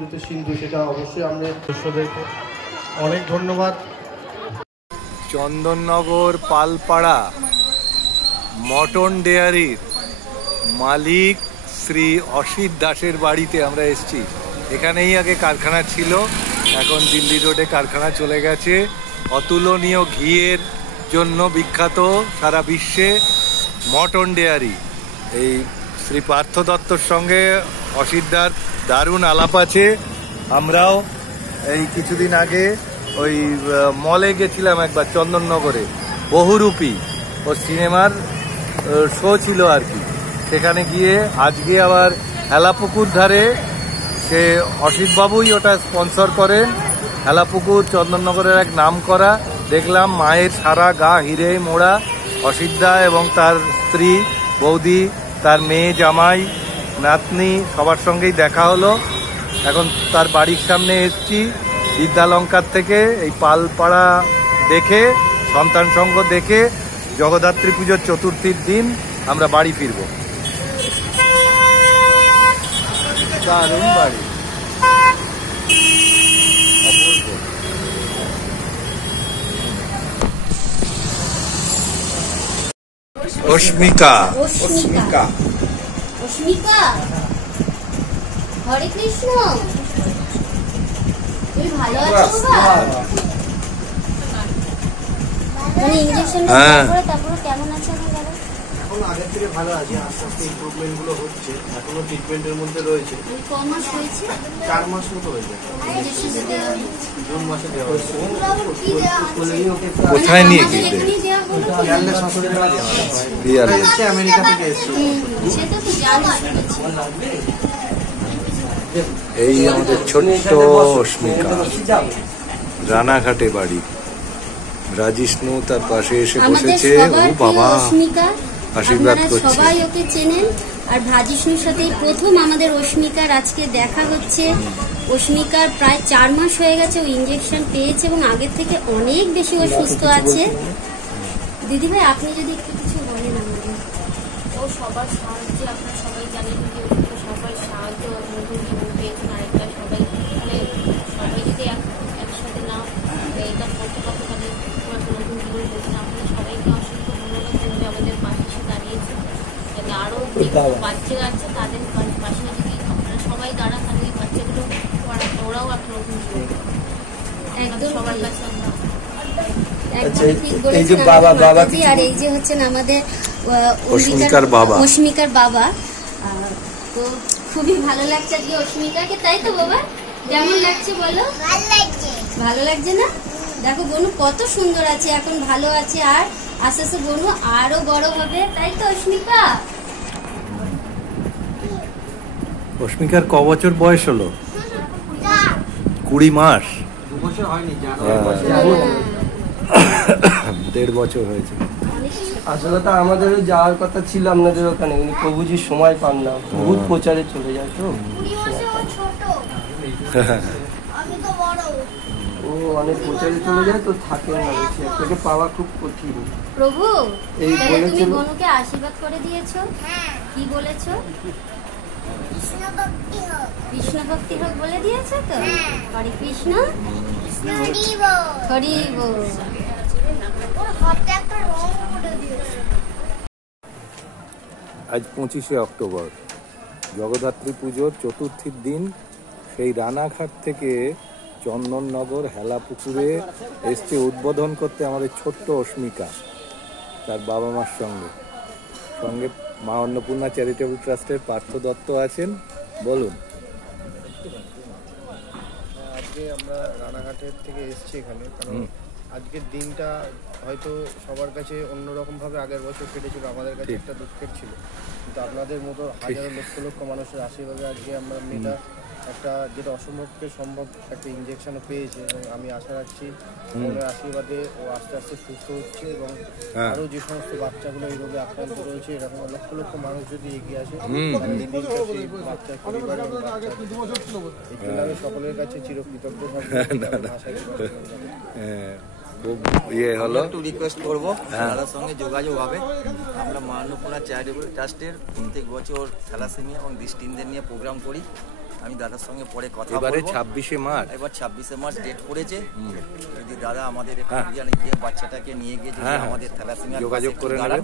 সিন্ধুতে সিন্ধু, সেটা অবশ্যই আমরা দর্শকদেরকে অনেক ধন্যবাদ। চন্দননগর পালপাড়া মটন ডেয়ারির মালিক শ্রী অসিত দাসের বাড়িতে আমরা এসেছি। এখানেই আগে কারখানা ছিল, এখন দিল্লি রোডে কারখানা চলে গেছে। অতুলনীয় ঘিয়ের জন্য বিখ্যাত সারা বিশ্বে মটন ডেয়ারি। এই শ্রী পার্থ দত্তর সঙ্গে অসিতদার দারুণ আলাপ আছে। আমরাও এই কিছুদিন আগে ওই মলে গেছিলাম একবার চন্দননগরে, বহুরূপী ও সিনেমার শো ছিল আর কি। সেখানে গিয়ে আজকে আবার হেলাপুকুর ধারে, সে অসিতবাবুই ওটা স্পন্সর করেন। হেলাপুকুর চন্দননগরের এক নাম করা, দেখলাম মায়ের সারা গা হিরে মোড়া। অসিতদা এবং তার স্ত্রী, বৌদি, তার মেয়ে, জামাই, নাতনি সবার সঙ্গেই দেখা হলো। এখন তার বাড়ির সামনে এসছি বিদ্যালঙ্কার থেকে। এই পালপাড়া দেখে, সন্তান সঙ্গ দেখে জগদ্ধাত্রী পুজোর চতুর্থীর দিন আমরা বাড়ি ফিরব। দারুণ বাড়ি, অস্মিকা। অস্মিকা, অস্মিকা, হরে কৃষ্ণ। তুমি ভালো আছো বাবা? মানে ইনজেকশন তারপরে কেমন আছে এখন দাদা? এখন আগের থেকে ভালো আছে, আস্তে আস্তে ইমপ্রুভমেন্ট গুলো হচ্ছে। এখনো ট্রিটমেন্টের মধ্যে রয়েছে। ক মাস হয়েছে? 4 মাস মতো হয়েছে। জুন মাসে দেওয়া হয়েছে। কোথায় নিয়ে গিয়ে আমেরিকা থেকে এসেছে। এই আমাদের ছোট্ট অস্মিকা, রানাঘাটে বাড়ি। রাজিষ্ণু তার পাশে এসে বসেছে। ও বাবা, আশীর্বাদ করছে। সবাই ওকে চেনেন। আর ভাজিষ্ণুর সাথে প্রথম আমাদের অস্মিকার আজকে দেখা হচ্ছে। অস্মিকার প্রায় 4 মাস হয়ে গেছে ও ইনজেকশন পেয়েছে এবং আগের থেকে অনেক বেশি ও সুস্থ আছে। দিদিভাই, আপনি যদি একটু কিছু বলেন আমাদের। ও সবার সাহায্যে, আপনারা সবাই জানেন যে সবার সাহায্য নতুন জীবন পেয়েছেন। আরেকটা সবাই মানে সবাই যদি একসাথে না এটা করতে পারতো তাহলে নতুন জীবন পেয়েছেন। আপনাদের সবাইকে অসংখ্য ধন্যবাদ যে আমাদের পাশে এসে দাঁড়িয়েছে। যাতে আরও যে বাচ্চারা আছে তাদের পাশে যদি আপনারা সবাই দাঁড়ান, তাহলে এই বাচ্চাগুলো ওরাও একটা নতুন জীবন একদম সবার কাছে আমরা। এই যে বাবা আর এই যে হচ্ছেন আমাদের অস্মিকার বাবা। অস্মিকার বাবা। তো খুবই ভালো লাগছে আজকে অস্মিকাকে, তাই তো বাবা? কেমন লাগছে বলো? ভালো লাগছে না? দেখো বনু কত সুন্দর আছে, এখন ভালো আছে। আর আস্তে আস্তে বনু আরো বড় হবে, তাই তো অস্মিকা? অস্মিকার ক বছর বয়স হলো? 20 মাস। 2 বছর হয়নি, 1.5 বছর হয়েছে। আসলে তো আমাদেরও যাওয়ার কথা ছিল আপনাদের ওখানে, উনি প্রভুজির সময় পান না, বহুত প্রচারে চলে যায় তো। ও অনেক প্রচারে চলে যায় তো, থাকেন না বেশি, একটাকে পাওয়া খুব কঠিন। প্রভু, এই তুমি বনুকে আশীর্বাদ করে দিয়েছো? কি বলেছো? কৃষ্ণ ভক্তি হোক বলে দিয়েছো তো? হরে কৃষ্ণ, হরি বল। আজ 25শে অক্টোবর, জগদ্ধাত্রী পুজোর চতুর্থীর দিন। সেই রানাঘাট থেকে চন্দননগর হেলাপুকুরে এসছে উদ্বোধন করতে আমাদের ছোট্ট অস্মিকা, তার বাবা মার সঙ্গে। সঙ্গে মা অন্নপূর্ণা চ্যারিটেবল ট্রাস্টের পার্থ দত্ত আছেন। বলুন। আজকে আমরা রানাঘাটের থেকে এসেছি এখানে, কারণ আজকের দিনটা হয়তো সবার কাছে অন্যরকমভাবে আগের বছর কেটেছিল, আমাদের কাছে একটা দুঃখের ছিল। কিন্তু আপনাদের মতো হাজারো লক্ষ লক্ষ মানুষের আশীর্বাদে আজকে আমরা মেয়েটা একটা যেটা অসম্ভবকে সম্ভব একটা ইনজেকশনও পেয়েছে। এবং আমি আশা রাখছি মনের আশীর্বাদে ও আস্তে আস্তে সুস্থ হচ্ছে এবং আরও যে সমস্ত বাচ্চাগুলো এই রোগে আক্রান্ত রয়েছে, এরকম লক্ষ লক্ষ মানুষ যদি এগিয়ে আসে সেই বাচ্চার পরিবার এবং এই জন্য আমি সকলের কাছে চিরকৃতজ্ঞ থাকবো। খুব ইয়ে হলো, একটু রিকোয়েস্ট করবো তাদের সঙ্গে যোগাযোগ হবে। আমরা মা অন্নপূর্ণা চ্যারিটেবল ট্রাস্টের প্রত্যেক বছর থ্যালাসেমিয়া এবং দৃষ্টিহীনদের নিয়ে প্রোগ্রাম করি। আমি দাদার সঙ্গে পরে কথা এবারে বলবো। 26শে মার্চ। এবার 26শে মার্চ ডেট পড়েছে। যদি দাদা আমাদের একটু গিয়ে বাচ্চাটাকে নিয়ে গিয়ে যদি আমাদের থ্যালাসেমিয়ার যোগাযোগ করে নেবেন।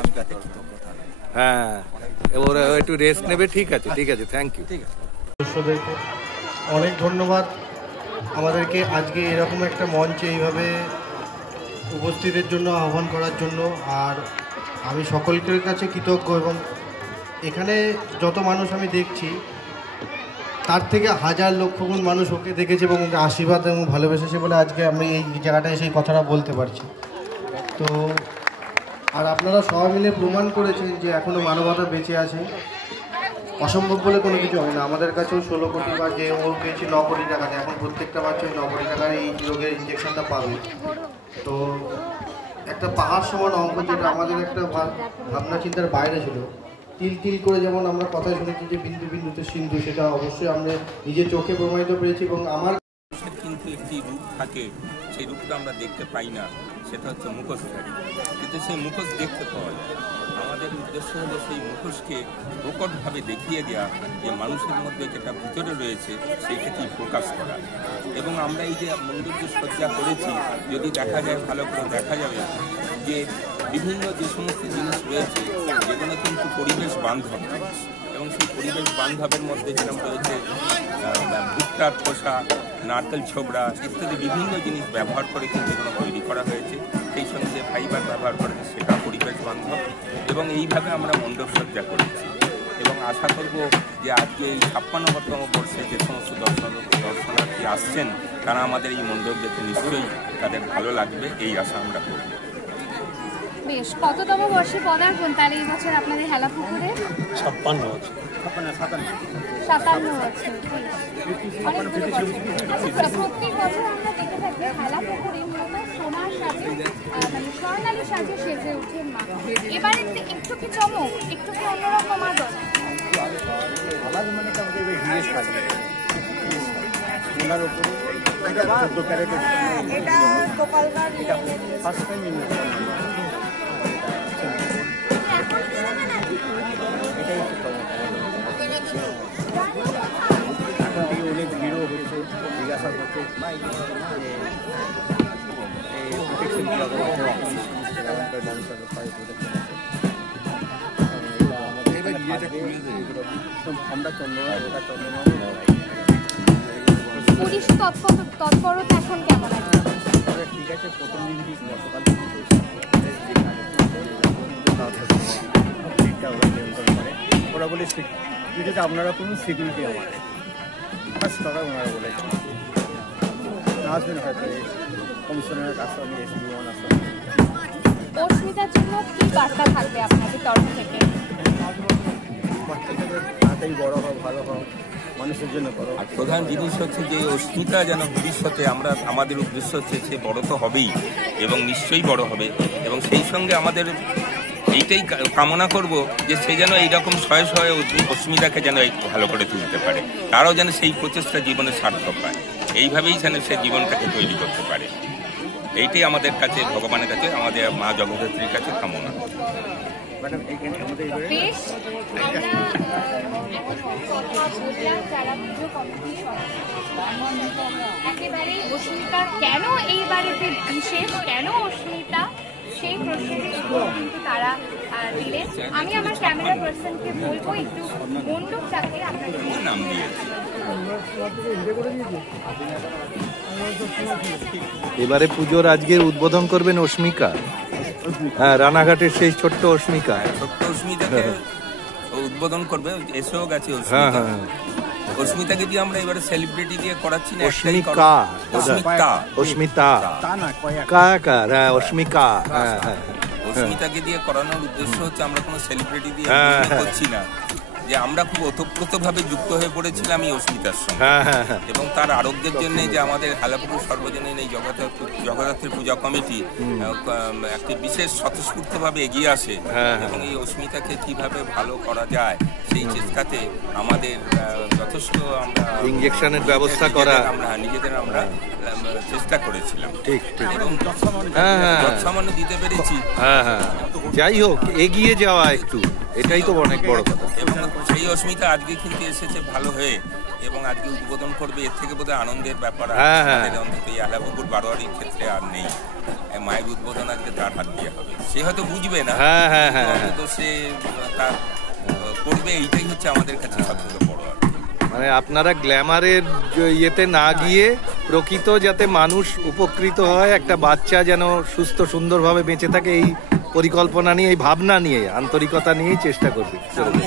আমি তাতে কৃতজ্ঞ থাকবো। হ্যাঁ, ওরা একটু রেস্ট নেবে। ঠিক আছে, ঠিক আছে, থ্যাংক ইউ। ঠিক আছে। দর্শকদেরকে অনেক ধন্যবাদ আমাদেরকে আজকে এরকম একটা মঞ্চে এইভাবে উপস্থিতের জন্য আহ্বান করার জন্য। আর আমি সকলের কাছে কৃতজ্ঞ, এবং এখানে যত মানুষ আমি দেখছি তার থেকে হাজার লক্ষ গুণ মানুষ ওকে দেখেছে এবং ওকে আশীর্বাদ এবং ভালোবেসেছে বলে আজকে আমি এই জায়গাটায় সেই কথাটা বলতে পারছি। তো আর আপনারা সবাই মিলে প্রমাণ করেছেন যে এখনও মানবতা বেঁচে আছে। অসম্ভব বলে কোনো কিছু হয় না। আমাদের কাছেও 16 কোটি বা যে ও পেয়েছে 9 কোটি টাকাতে, এখন প্রত্যেকটা বাচ্চা 9 কোটি টাকার এই রোগের ইঞ্জেকশনটা পাবে। তো একটা পাহাড় সমান অঙ্ক, যেটা আমাদের একটা ভাবনা চিন্তার বাইরে ছিল। তিল তিল করে যেমন আমরা কথা শুনেছি যে বিন্দু বিন্দুতে সিন্ধু, সেটা অবশ্যই আমরা নিজের চোখে প্রমাণিত পেরেছি। এবং আমার কিন্তু একটি রূপ থাকে, সেই রূপটা আমরা দেখতে পাই না, সেটা হচ্ছে মুখোশধারী। কিন্তু সেই মুখোশ দেখতে পাওয়া যায়। আমাদের উদ্দেশ্য হলো সেই মুখোশকে প্রকটভাবে দেখিয়ে দেওয়া, যে মানুষের মধ্যে যেটা ভিতরে রয়েছে সেইটাকেই প্রকাশ করা। এবং আমরা এই যে মন্দির যে সজ্জা করেছি, যদি দেখা যায় ভালো করে দেখা যাবে যে বিভিন্ন যে সমস্ত জিনিস রয়েছে যেগুলো কিন্তু পরিবেশ বান্ধব, এবং সেই পরিবেশ বান্ধবের মধ্যে যেরকম রয়েছে ভুট্টার খোসা, নারকেল ছোবড়া ইত্যাদি বিভিন্ন জিনিস ব্যবহার করে কিন্তু এগুলো তৈরি করা হয়েছে। সেই সঙ্গে যে ফাইবার ব্যবহার করেছে সেটা পরিবেশ বান্ধব, এবং এইভাবে আমরা মণ্ডপ সজ্জা করেছি। এবং আশা করব যে আজকে এই 56তম বর্ষে যে সমস্ত দর্শনার্থী আসছেন, তারা আমাদের এই মণ্ডপ দেখে নিশ্চয়ই তাদের ভালো লাগবে, এই আশা আমরা করব। বেশ, কততম বর্ষে পদার্পণ তাহলে এই বছর আপনাদের হেলা পুকুরে? 56 বছর। 57 বছর। আচ্ছা, প্রত্যেক বছর আমরা দেখে থাকি হেলা পুকুরে মূলত সোনার সাজে মানে স্বর্ণালী সাজে সেজে ওঠেন মা। এবারে একটু কি চমক, একটু কি অন্যরকম আদর? অনেক ভিড়ও হচ্ছে, জিজ্ঞাসা করছে আমরা পুলিশ তৎপরতা এখন কেমন আছে? ঠিক আছে। প্রথম দিন গতকাল ওরা বলে সিকিউরিটি, আপনারা কোনো সিকিউরিটি আমাদের ফার্স্ট কথা ওনারা বলেছেন। আসবেন হয়তো কমিশনারের কাছে, আমি এসবি ওয়ান আসবেন। অস্মিতার জন্য কি বার্তা থাকবে আপনাদের তরফ থেকে? তাড়াতাড়ি বড় হও, ভালো হও, মানুষের জন্য করো। আর প্রধান জিনিস হচ্ছে যে অস্মিতা যেন ভবিষ্যতে আমাদের উদ্দেশ্য হচ্ছে সে বড় তো হবেই এবং নিশ্চয়ই বড় হবে, এবং সেই সঙ্গে আমাদের এইটাই কামনা করব যে সে যেন এইরকম শয়ে শয়ে অস্মিতাকে যেন ভালো করে তুলতে পারে, তারাও যেন সেই প্রচেষ্টা জীবনে সার্থক পায়, এইভাবেই যেন সে জীবনটাকে তৈরি করতে পারে। এইটাই আমাদের কাছে, ভগবানের কাছে, আমাদের মা জগদ্ধাত্রীর কাছে কামনা। বেশ, আমরা বললাম যারা পুজো কমিটির একেবারে অস্মিতা কেন এই বাড়িতে বিশেষ, কেন অস্মিতা, সেই প্রশ্নের উত্তর কিন্তু তারা দিলেন। আমি আমার ক্যামেরা পার্সনকে বলবো একটু মণ্ডপটাকে আপনাদের নাম দিয়েছি। এবারে পুজোর আজকের উদ্বোধন করবেন অস্মিকা। হ্যাঁ, রানাঘাটের সেই ছোট্ট অস্মিকা। ছোট্ট অস্মিতাকে উদ্বোধন করবে, এসেও গেছে হ্যাঁ অস্মিতা। হ্যাঁ, অস্মিতাকে দিয়ে আমরা এবারে সেলিব্রিটি দিয়ে করাচ্ছি না, অস্মিকা, অস্মিতা, অস্মিতা কাকার, হ্যাঁ অস্মিকা, হ্যাঁ হ্যাঁ। অস্মিতাকে দিয়ে করানোর উদ্দেশ্য হচ্ছে আমরা কোনো সেলিব্রিটি দিয়ে হ্যাঁ, করছি না, যে আমরা খুব ওতপ্রোতভাবে যুক্ত হয়ে পড়েছিলাম এই অস্মিতার সঙ্গে, হ্যাঁ হ্যাঁ হ্যাঁ। এবং তার আরোগ্যের জন্য যে আমাদের হেলাপুকুর সর্বজনীন এই জগদ্ধাত্রী পূজা কমিটি একটি বিশেষ স্বতঃস্ফূর্তভাবে এগিয়ে আসে, এবং এই অস্মিতাকে কিভাবে ভালো করা যায় সেই চেষ্টাতে আমাদের যথেষ্ট আমরা ইঞ্জেকশনের ব্যবস্থা করা, আমরা নিজেদের আমরা চেষ্টা করেছিলাম। ঠিক ঠিক, এবং হ্যাঁ যৎসামান্য দিতে পেরেছি। হ্যাঁ হ্যাঁ, যাই হোক এগিয়ে যাওয়া একটু, এটাই তো অনেক বড় কথা। এবং সেই অস্মিতা আজকে কিন্তু এসেছে ভালো হয়ে, এবং আজকে উদ্বোধন করবে, এর থেকে বোধহয় আনন্দের ব্যাপার অন্তত এই আলাপুকুর বারোয়ারির ক্ষেত্রে আর নেই। মায়ের উদ্বোধন আজকে তার হাত দিয়ে হবে। সে হয়তো বুঝবে না, তো সে তার করবে, এইটাই হচ্ছে আমাদের কাছে সবথেকে বড়। মানে আপনারা গ্ল্যামারের ইয়েতে না গিয়ে প্রকৃত যাতে মানুষ উপকৃত হয়, একটা বাচ্চা যেন সুস্থ সুন্দরভাবে বেঁচে থাকে, এই পরিকল্পনা নিয়ে, এই ভাবনা নিয়ে, আন্তরিকতা নিয়েই চেষ্টা করবে।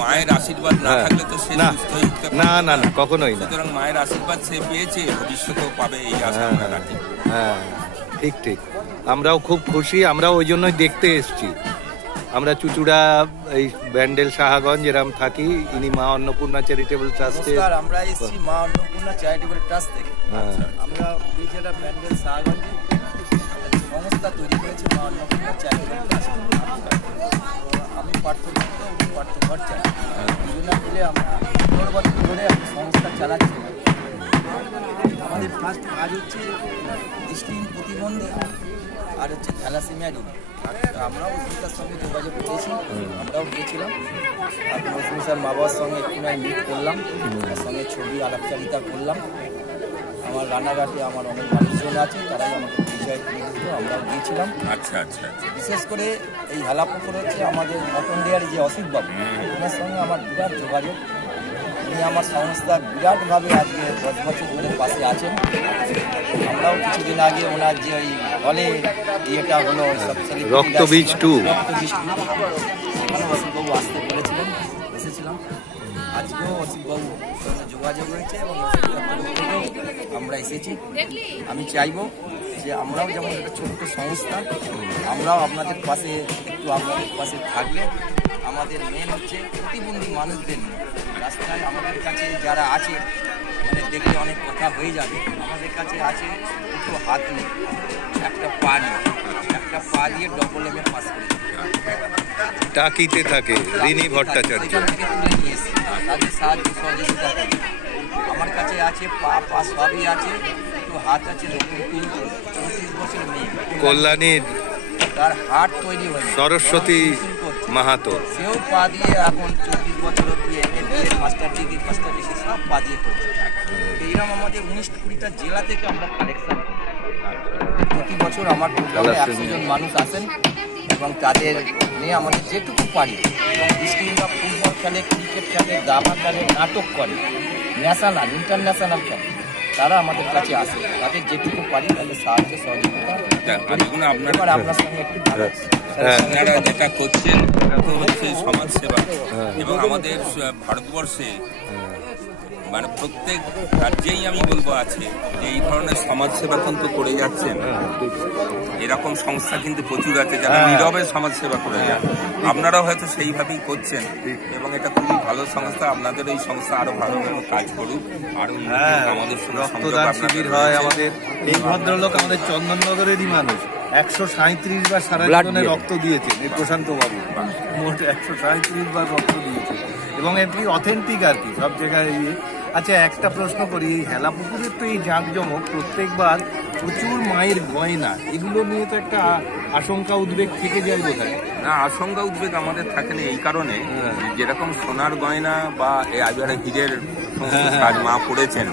মায়ের আশীর্বাদ না থাকলে তো সে সুস্থ হয়ে উঠতে পারবে না, না না, কখনোই না। সুতরাং মায়ের আশীর্বাদ সে পেয়েছে, ভবিষ্যতেও পাবে, এই আশা আমরা রাখি। হ্যাঁ ঠিক ঠিক, আমরাও খুব খুশি, আমরাও ওই জন্যই দেখতে এসেছি। আমরা চুচুড়া এই ব্যান্ডেল সাহাগঞ্জ এরম থাকি, ইনি মা অন্নপূর্ণা চ্যারিটেবল ট্রাস্টে। আমরা এসেছি মা অন্নপূর্ণা চ্যারিটেবল ট্রাস্ট থেকে। আমরা যেটা ব্যান্ডেল সাহাগঞ্জে সংস্থা তৈরি করেছি মা অন্নপূর্ণা চ্যারিটেবল ট্রাস্ট। আমি পার্থভট্ট, উনি পার্থ ভট্টাচার্য, দুজনে মিলে আমরা 15 বছর ধরে সংস্থা চালাচ্ছি। আমাদের ফার্স্ট কাজ হচ্ছে দৃষ্টিহীন প্রতিবন্ধী আর হচ্ছে থ্যালাসেমিয়া রোগী। আমরাও অস্মিতার সঙ্গে যোগাযোগ করেছি, আমরাও গিয়েছিলাম। আপনি অস্মিতার মা বাবার সঙ্গে একটু মিট করলাম, তার সঙ্গে ছবি আলাপচারিতা করলাম। আমার রানাঘাটে আমার অনেক মানুষজন আছে, তারাই আমাকে পরিচয় করে দিত, আমরাও গিয়েছিলাম। আচ্ছা আচ্ছা, বিশেষ করে এই হেলাপুকুর হচ্ছে আমাদের মটন ডেয়ারি যে অসিতবাবু, ওনার সঙ্গে আমার বিরাট যোগাযোগ। উনি আমার সংস্থা বিরাটভাবে আজকে 10 বছর ধরে পাশে আছেন। আমরাও কিছুদিন আগে ওনার যে ওই হলে ইয়েটা হলো রক্তবীজ 2, সেখানে অসিতবাবু আসতে বলেছিলেন, এসেছিলাম। আজকেও অসিতবাবুর সঙ্গে যোগাযোগ হয়েছে এবং আমরা এসেছি। আমি চাইবো যে আমরাও যেমন একটা ছোট্ট সংস্থা, আমরাও আপনাদের পাশে একটু আপনাদের পাশে থাকলে, আমাদের মেন হচ্ছে প্রতিবন্ধী মানুষদের নিয়ে রাস্তায় আমাদের কাছে যারা আছে, মানে দেখলে অনেক কথা হয়ে যাবে, আমাদের কাছে আছে দুটো হাত নেই, একটা পা নেই, একটা পা দিয়ে ডবল এমএ পাস করে টাকিতে থাকে রিনি ভট্টাচার্য, তাদের সাহায্য সহযোগিতা করে। আমার কাছে আছে পা সবই আছে, একটু হাত আছে, 34 বছর মেয়ে, কল্যাণীর তার হাট তৈরি হয়েছে সরস্বতী মাহাতো, সেও পা দিয়ে এখন 34 বছর দিয়ে মাস্টার ডিগ্রি সব পা দিয়ে করছে। এইরকম আমাদের 19-20টা জেলা থেকে আমরা কালেকশন করি। প্রতি বছর আমার প্রোগ্রামে 100 জন মানুষ আসেন এবং তাদের নিয়ে আমাদের যেটুকু পারি, এবং দৃষ্টিহীনরা ফুটবল খেলে, ক্রিকেট খেলে, দাবা খেলে, নাটক করে, ন্যাশনাল ইন্টারন্যাশনাল খেলে, তারা আমাদের কাছে আসে, তাদের যেটুকু পারি তাদের সাহায্য সহযোগিতা। আপনার সঙ্গে একটু আপনারা যেটা করছেন হচ্ছে সমাজসেবা, এবং আমাদের ভারতবর্ষে মানে প্রত্যেক রাজ্যেই আমি বলবো আছে এই ধরনের সমাজসেবা কিন্তু করে যাচ্ছেন। এরকম সংস্থা কিন্তু প্রচুর আছে যারা নীরবে সমাজসেবা করে যান। আপনারাও হয়তো সেইভাবেই করছেন, এবং এটা খুবই ভালো সংস্থা। আপনাদের এই সংস্থা আরো ভালোভাবে কাজ করুক, আরো আমাদের রক্তদান শিবির হয়। আমাদের এই ভদ্রলোক আমাদের চন্দননগরেরই মানুষ, 137 বার সারা জীবনে রক্ত দিয়েছে এই প্রশান্ত বাবু, মোট 137 বার রক্ত দিয়েছে, এবং এমনি অথেন্টিক আর কি সব জায়গায়। আচ্ছা, একটা প্রশ্ন করি, এই হেলাপুকুরের তো এই জাঁকজমক প্রত্যেকবার প্রচুর মায়ের গয়না, এগুলো নিয়ে তো একটা আশঙ্কা উদ্বেগ থেকে যায় বোধহয়? না, আশঙ্কা উদ্বেগ আমাদের থাকে না, এই কারণে যেরকম সোনার গয়না বা এবারে হীরের কাজ মা পড়েছেন,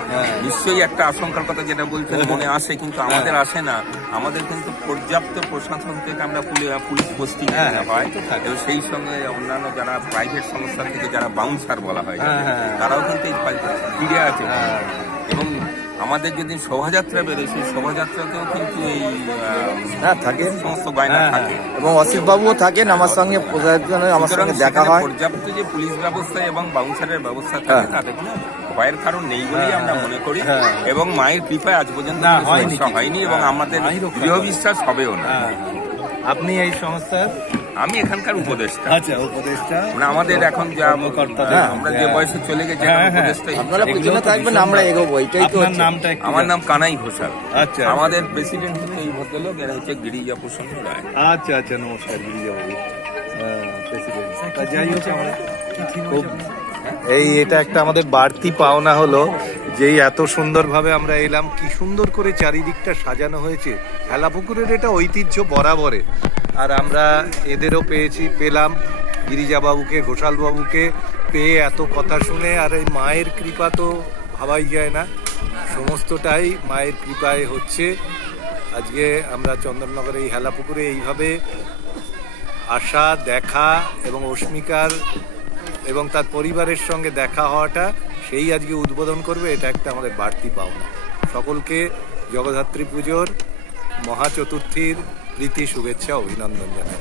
নিশ্চয়ই একটা আশঙ্কার কথা যেটা বলছেন মনে আসে, কিন্তু আমাদের আসে না। আমাদের কিন্তু পর্যাপ্ত প্রশাসন থেকে আমরা পুলিশ পোস্টিং হয়, এবং সেই সঙ্গে অন্যান্য যারা প্রাইভেট সংস্থা থেকে যারা বাউন্সার বলা হয়, তারাও কিন্তু ফিরে আছে। এবং আমাদের যেদিন শোভাযাত্রা বেরোয়, সেই শোভাযাত্রাতেও কিন্তু এই থাকে সমস্ত গয়না থাকে, এবং অসিতবাবুও থাকেন আমার সঙ্গে, আমার সঙ্গে দেখা হয়। পর্যাপ্ত যে পুলিশ ব্যবস্থা এবং বাউন্সারের ব্যবস্থা থাকে, তাতে কোনো ভয়ের কারণ নেই বলেই আমরা মনে করি, এবং মায়ের কৃপায় আজ পর্যন্ত হয়নি, এবং আমাদের দৃঢ় বিশ্বাস হবেও না। আপনি এই সংস্থার? আমি এখানকার উপদেষ্টা। আচ্ছা, উপদেষ্টা মানে আমাদের এখন যা আমরা যে বয়সে চলে গেছি, আপনারা পিছনে থাকবেন, আমরা এগোবো, এটাই তো। নামটা? আমার নাম কানাই ঘোষাল। আচ্ছা, আমাদের প্রেসিডেন্ট হচ্ছে এই ভদ্রলোক, এরা হচ্ছে গিরিজা প্রসন্ন রায়। আচ্ছা আচ্ছা, নমস্কার গিরিজা বাবু, প্রেসিডেন্ট। যাই হোক, আমরা খুব এটা একটা আমাদের বাড়তি পাওনা হলো যেই এত সুন্দরভাবে আমরা এলাম, কি সুন্দর করে চারিদিকটা সাজানো হয়েছে। হেলাপুকুরের এটা ঐতিহ্য বরাবরে। আর আমরা এদেরও পেলাম গিরিজাবাবুকে, ঘোষালবাবুকে পেয়ে এত কথা শুনে। আর এই মায়ের কৃপা তো ভাবাই যায় না, সমস্তটাই মায়ের কৃপায় হচ্ছে। আজকে আমরা চন্দননগরে এই হেলাপুকুরে এইভাবে আসা, দেখা এবং অস্মিকার এবং তার পরিবারের সঙ্গে দেখা হওয়াটা সেই আজকে উদ্বোধন করবে, এটা একটা আমাদের বাড়তি পাওনা। সকলকে জগদ্ধাত্রী পুজোর মহাচতুর্থীর প্রীতি, শুভেচ্ছা, অভিনন্দন জানাই।